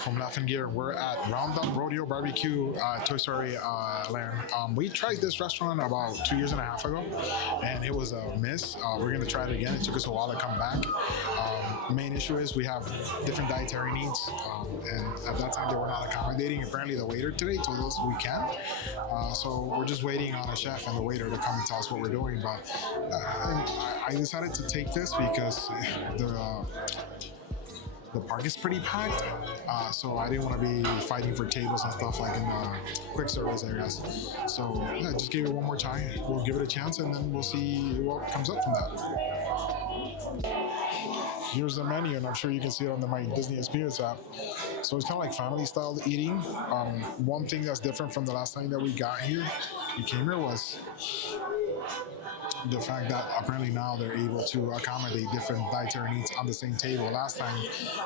from Laughing Gear. We're at Roundup Rodeo BBQ, Toy Story land. We tried this restaurant about 2 years and a half ago, and it was a miss. We're gonna try it again. It took us a while to come back. Main issue is we have different dietary needs, and at that time they were not accommodating. Apparently, the waiter today told us we can. So we're just waiting on a chef and the waiter to come and tell us what we're doing. But I decided to take this because the park is pretty packed, so I didn't want to be fighting for tables and stuff like in the quick service areas. So yeah, just give it one more try. We'll give it a chance, and then we'll see what comes up from that. Here's the menu, and I'm sure you can see it on the My Disney Experience app. So it's kind of like family style eating. One thing that's different from the last time that we came here was the fact that apparently now they're able to accommodate different dietary needs on the same table. Last time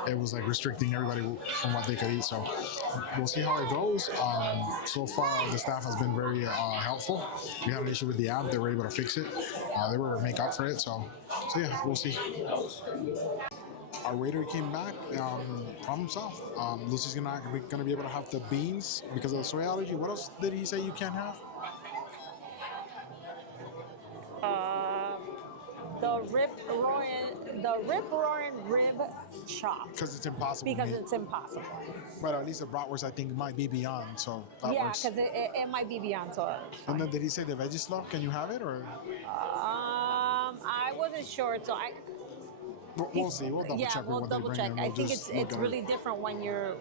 it was like restricting everybody from what they could eat. So we'll see how it goes. So far the staff has been very helpful. We had an issue with the app, they were able to fix it. They were make up for it. So yeah, we'll see. Our waiter came back, problem solved. Lucy's gonna be able to have the beans because of the soy allergy. What else did he say you can't have? The rip roaring rib chop. Because it's impossible. Because it's impossible. But at least the bratwurst I think might be beyond, so that Yeah, works. because it might be beyond. So. And then did he say the veggie slough? Can you have it or? I wasn't sure, so I. We'll see. We'll double check we'll what they double bring check. in. I We'll think just it's look at really it. different when you're.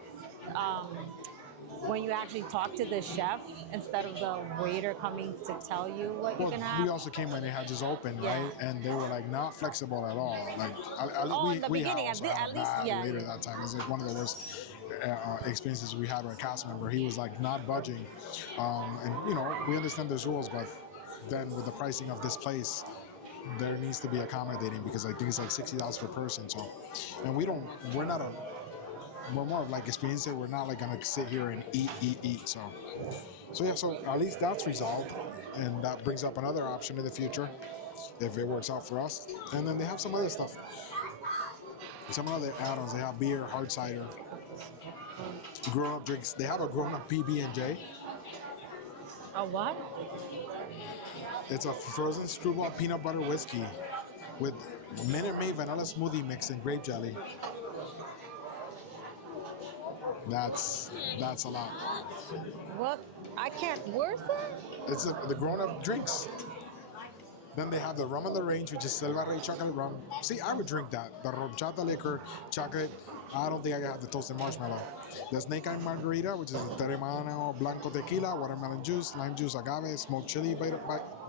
When you actually talk to the chef instead of the waiter coming to tell you what you can have. We also came when they had just opened, Yeah. right? And they were like not flexible at all. Like, in the beginning, at least, yeah. Later that time, it was like one of the worst experiences we had with a cast member. He was like not budging, and you know we understand there's rules, but then with the pricing of this place, there needs to be accommodating because I think it's like $60 per person. So, and we're more of like experience it. We're not like gonna sit here and eat. So yeah. So at least that's resolved, and that brings up another option in the future if it works out for us. And then they have some other stuff, some other add-ons. They have beer, hard cider, grown-up drinks. They have a grown-up PB&J. A what? It's a frozen screwball peanut butter whiskey with Minute Maid vanilla smoothie mix and grape jelly. That's a lot. What? I can't. Where's that? It's the grown-up drinks. Then they have the rum on the range, which is Selva Rey chocolate rum. See, I would drink that. The horchata liquor, chocolate. I don't think I have the toasted marshmallow. The snake eye margarita, which is Teremano Blanco tequila, watermelon juice, lime juice, agave, smoked chili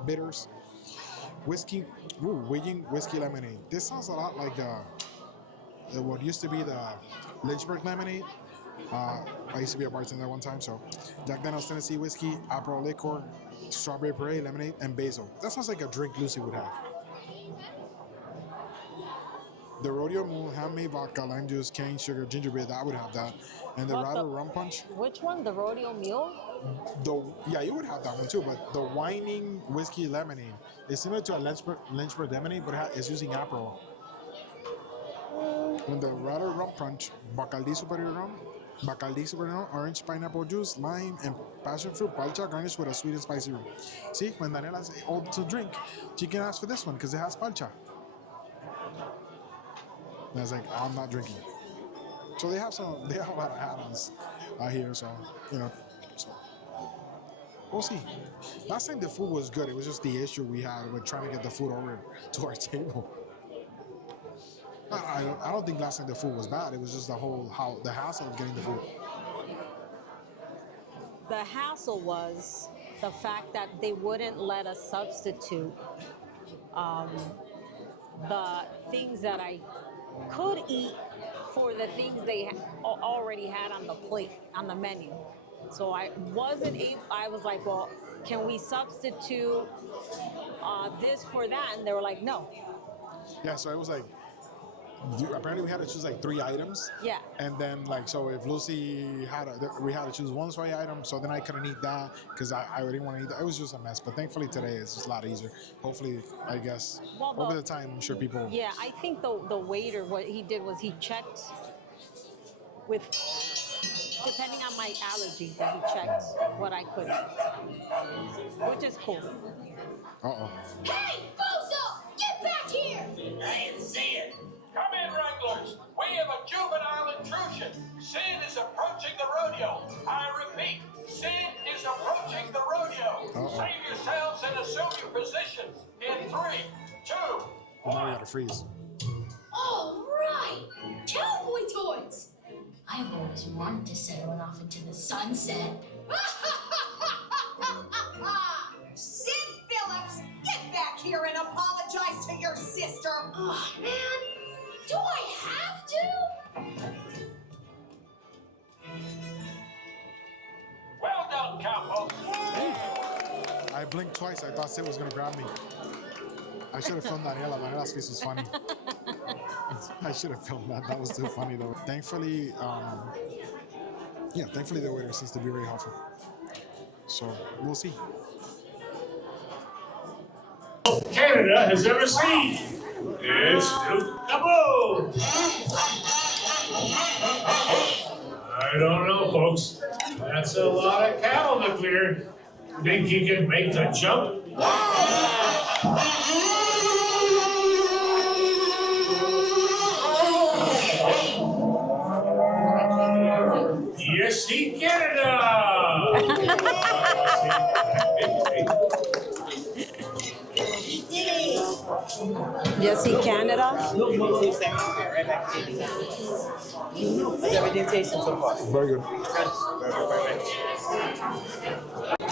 bitters, whiskey, whiskey lemonade. This sounds a lot like what used to be the Lynchburg lemonade. I used to be a bartender one time, so Jack Daniel's Tennessee whiskey, Aperol liqueur, strawberry puree, lemonade, and basil. That sounds like a drink Lucy would have. The Rodeo Moon handmade vodka, lime juice, cane sugar, ginger beer. I would have that, and the Rattle rum punch. Which one? The Rodeo Mule? Yeah, you would have that one too. But the whining whiskey lemonade is similar to a Lynchburg lemonade, but it's using Aperol. And the Rattle rum punch, Bacardi Superior, orange pineapple juice, lime, and passion fruit palcha garnished with a sweet and spicy rum. See, when Daniela's old to drink, she can ask for this one because it has palcha. And I was like, I'm not drinking. So they have a lot of add-ons here, so we'll see. Last time the food was good. It was just the issue we had with trying to get the food over to our table. I don't think last time the food was bad. It was just the hassle of getting the food. The hassle was the fact that they wouldn't let us substitute the things that I could eat for the things they already had on the plate, on the menu. So I wasn't able, I was like, well, can we substitute this for that? And they were like, no. Yeah, so it was like, apparently we had to choose like 3 items. Yeah. And then like, so if Lucy we had to choose one soy item, so then I couldn't eat that because I didn't want to eat that. It was just a mess. But thankfully today it's just a lot easier. Hopefully, I guess, over the time, I'm sure people. Yeah, I think the waiter, what he did was he checked with depending on my allergies, that he checks what I could eat, which is cool. Uh-oh. Hey, Bozo! Get back here! I didn't see it. Come in, Wranglers. We have a juvenile intrusion. Sid is approaching the rodeo. I repeat, Sid is approaching the rodeo. Save yourselves and assume your positions. In 3, 2, Now we 1. gotta freeze. All right, cowboy toys. I've always wanted to send one off into the sunset. Sid Phillips, get back here and apologize to your sister. Oh, man, do I have to? Well done, cowboy. I blinked twice. I thought Sid was gonna grab me. I should have filmed Daniela. Daniela's face was funny. I should have filmed that. That was too funny though. Thankfully, thankfully the waiter seems to be very helpful. So we'll see. Canada has ever seen. It's Cabo. I don't know, folks. That's a lot of cattle to clear. Think you can make the jump? Yes, see Canada. Yes, he Canada. Right back to you. How's everything tasting so far? Very good.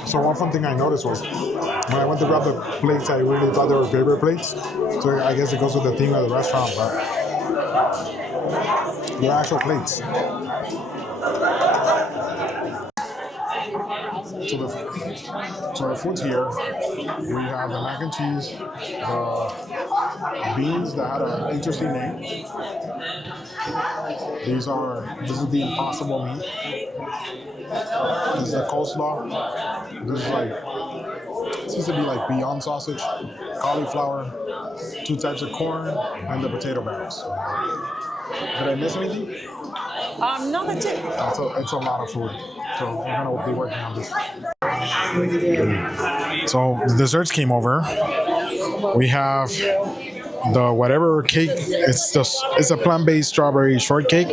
So one fun thing I noticed was when I went to grab the plates, I really thought they were paper plates. So I guess it goes with the theme of the restaurant, but they're actual plates. So the food's here. We have the mac and cheese, the beans that had an interesting name. This is the impossible meat. This is the coleslaw. This is like, seems to be like Beyond sausage, cauliflower, 2 types of corn, and the potato barrels. Did I miss anything? No, that's it. It's a lot of food. So we're gonna be working on this. So the desserts came over. We have the whatever cake. It's a plant-based strawberry shortcake,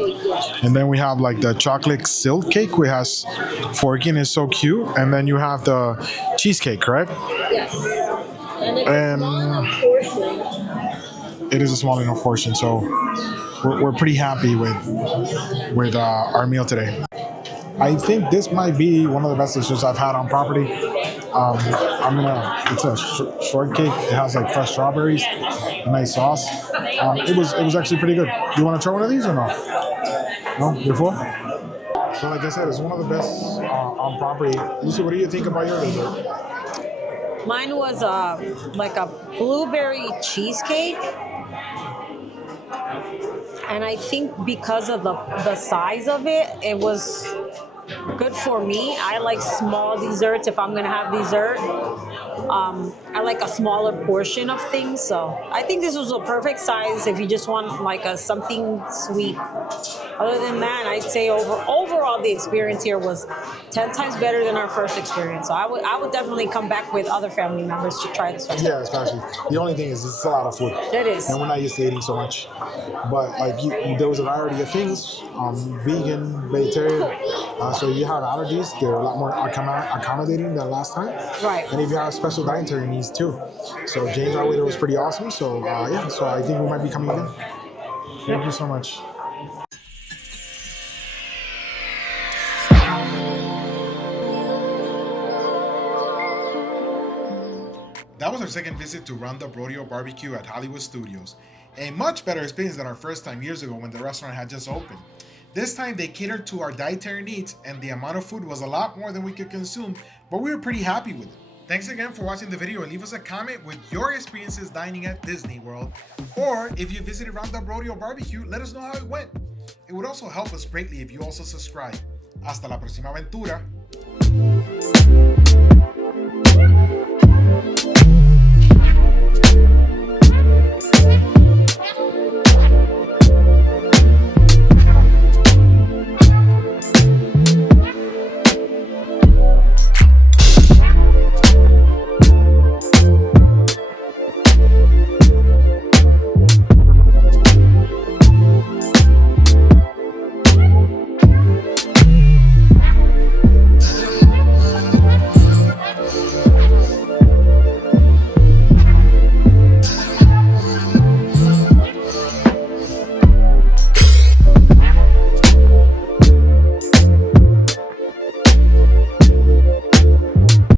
and then we have like the chocolate silk cake, which has forking, is so cute. And then you have the cheesecake, correct? Yes. And it is a small enough portion, so we're pretty happy with our meal today. I think this might be one of the best dishes I've had on property. It's a shortcake. It has like fresh strawberries, a nice sauce. It was actually pretty good. Do you want to try one of these or no? No, you're full? So like I said, it's one of the best on property. Lucy, what do you think about your dessert? Mine was like a blueberry cheesecake. And I think because of the size of it, it was good for me. I like small desserts if I'm gonna have dessert. I like a smaller portion of things, so I think this was a perfect size if you just want like something sweet. Other than that, I'd say overall the experience here was 10 times better than our first experience. So I would definitely come back with other family members to try this one. Yeah, especially. The only thing is it's a lot of food. It is. And we're not used to eating so much. But like there was a variety of things, vegan, vegetarian. So you have allergies, they're a lot more accommodating than last time. Right. And if you have special dietary needs too. So James, our waiter, was pretty awesome. So so I think we might be coming again. Thank you so much. That was our second visit to Roundup Rodeo BBQ at Hollywood Studios. A much better experience than our first time years ago when the restaurant had just opened. This time they catered to our dietary needs and the amount of food was a lot more than we could consume, but we were pretty happy with it. Thanks again for watching the video and leave us a comment with your experiences dining at Disney World. Or if you visited Roundup Rodeo BBQ, let us know how it went. It would also help us greatly if you also subscribe. Hasta la próxima aventura.